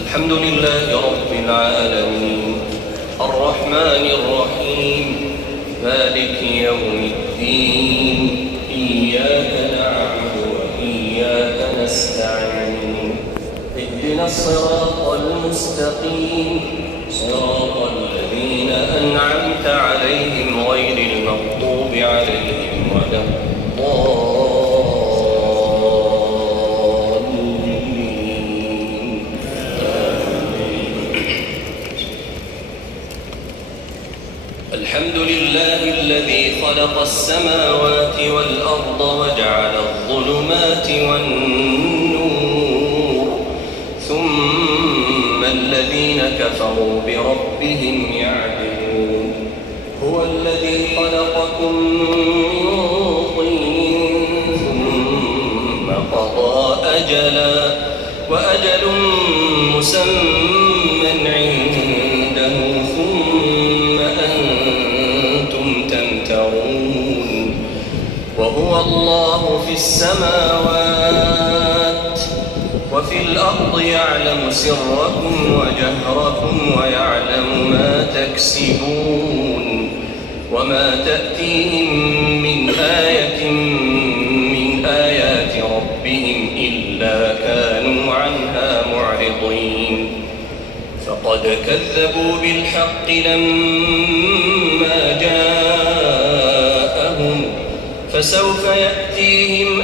الحمد لله رب العالمين الرحمن الرحيم مالك يوم الدين إياك نعبد وإياك نستعين اهدنا الصراط المستقيم صراط الذين أنعمت عليهم غير المغضوب عليهم ولا الضالين. الحمد لله الذي خلق السماوات والأرض وجعل الظلمات والنور ثم الذين كفروا بربهم يعدلون. هو الذي خلقكم من طين ثم قضى أجلا وأجل مسمى عنده ثم أنتم تمترون. وهو الله في السماوات وفي الأرض يعلم سركم وجهركم ويعلم ما تكسبون. وما تأتيهم من آية من آيات ربهم إلا كانوا عنها معرضين. فقد كذبوا بالحق لما جاءهم فسوف يأتيهم